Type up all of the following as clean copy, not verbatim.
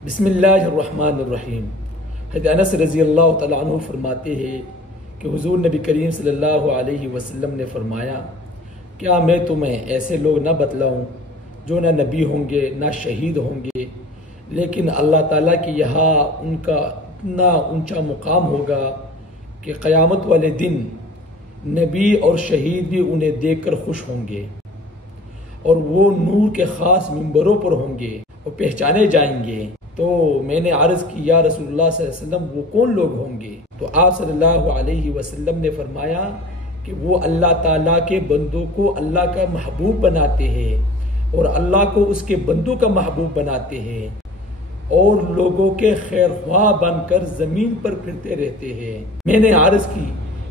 बिस्मिल्लाहिर्रहमानिर्रहीम। हज़रत अनस रज़ी अल्लाह तआला अन्हु फरमाते हैं कि हुज़ूर नबी करीम सल्लल्लाहु अलैहि वसल्लम ने फरमाया, क्या मैं तुम्हें ऐसे लोग न बतलाऊं जो ना नबी होंगे ना शहीद होंगे, लेकिन अल्लाह ताला के यहाँ उनका इतना ऊंचा मुकाम होगा कि क़यामत वाले दिन नबी और शहीद भी उन्हें देखकर खुश होंगे और वो नूर के ख़ास मिंबरों पर होंगे और पहचाने जाएंगे। तो मैंने अर्ज़ की, या रसूलुल्लाह सल्लल्लाहु अलैहि वसल्लम वो कौन लोग होंगे? तो आप सल्लल्लाहु अलैहि वसल्लम ने फरमाया कि वो अल्लाह ताला के बंदों को अल्लाह का महबूब बनाते हैं और अल्लाह को उसके बंदों का महबूब बनाते हैं और लोगों के खैरख्वाह बनकर ज़मीन पर फिरते रहते हैं। मैंने अर्ज़ की,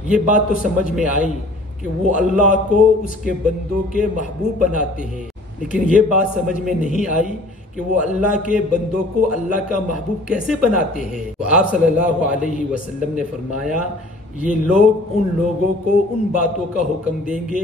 ये बात तो समझ में आई कि वो अल्लाह को उसके बंदों के महबूब बनाते हैं, लेकिन ये बात समझ में नहीं आई कि वो अल्लाह के बंदों को अल्लाह का महबूब कैसे बनाते हैं। तो आप सल्लल्लाहु अलैहि वसल्लम ने फरमाया, ये लोग उन लोगों को उन बातों का हुक्म देंगे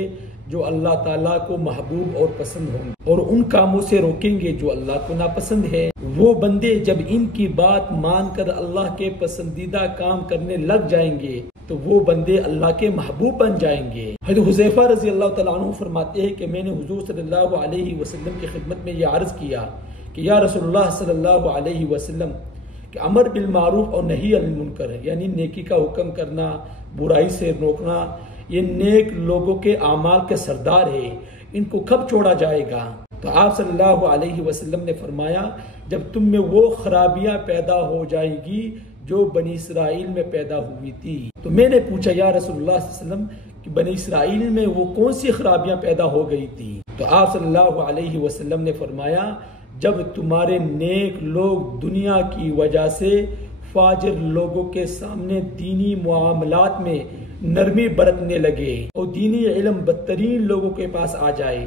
जो अल्लाह ताला को महबूब और पसंद होंगे और उन कामों से रोकेंगे जो अल्लाह को नापसंद है। वो बंदे जब इनकी बात मानकर अल्लाह के पसंदीदा काम करने लग जाएंगे तो वो बंदे अल्लाह के महबूब बन जाएंगे। हज़रत हुज़ैफा रज़ी अल्लाह तआला अन्हु फरमाते हैं कि मैंने हुज़ूर सल्लल्लाहु अलैहि वसल्लम की खिदमत में यह अर्ज़ किया कि या रसूलुल्लाह सल्लल्लाहु अलैहि वसल्लम कि अमर बिल मारूफ और नही अनिल मुनकर है, यानी नेकी का हुक्म करना, बुराई से रोकना, ये नेक लोगों के आमाल के सरदार है, इनको कब छोड़ा जाएगा? तो आप सल्लल्लाहु अलैहि वसल्लम ने फरमाया, जब तुम में वो खराबियां पैदा हो जाएगी जो बनी इसराइल में पैदा हुई थी। तो मैंने पूछा, या रसूलुल्लाह सल्लल्लाहु अलैहि वसल्लम कि बनी इसराइल में वो कौन सी खराबियां पैदा हो गई थी? तो आप सल्लल्लाहु अलैहि वसल्लम ने फरमाया, जब तुम्हारे नेक लोग दुनिया की वजह से फाजिर लोगों के सामने दीनी मुआमलात में नरमी बरतने लगे और दीनी इल्म बदतरीन लोगों के पास आ जाए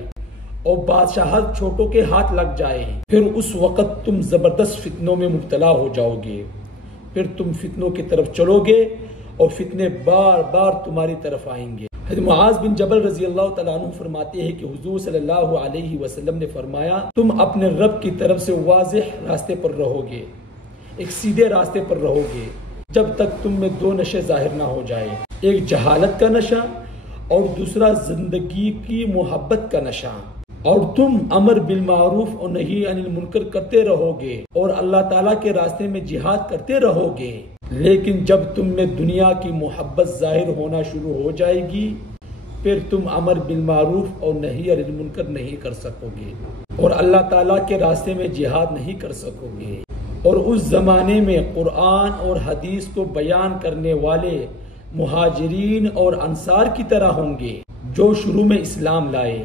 और बादशाहत छोटों के हाथ लग जाए, फिर उस वक़्त तुम जबरदस्त फितनों में मुब्तला हो जाओगे। फिर तुम फितनों की तरफ चलोगे और फितने बार बार तुम्हारी तरफ आएंगे। हज़रत मुआज़ बिन जबल रज़ी अल्लाह तआला अन्हु फरमाते हैं कि हुज़ूर सल्लल्लाहु अलैहि वसल्लम ने फरमाया, तुम अपने रब की तरफ से वाज़ेह रास्ते पर रहोगे, एक सीधे रास्ते पर रहोगे जब तक तुम में दो नशे जाहिर ना हो जाए, एक जहालत का नशा और दूसरा जिंदगी की मोहब्बत का नशा, और तुम अमर बिल मारूफ और नही अनिल मुनकर करते रहोगे और अल्लाह ताला के रास्ते में जिहाद करते रहोगे। लेकिन जब तुम में दुनिया की मोहब्बत जाहिर होना शुरू हो जाएगी, फिर तुम अमर बिल मारूफ और नही अनिल मुनकर नहीं कर सकोगे और अल्लाह ताला के रास्ते में जिहाद नहीं कर सकोगे। और उस जमाने में कुरान और हदीस को बयान करने वाले मुहाजिरीन और अंसार की तरह होंगे जो शुरू में इस्लाम लाए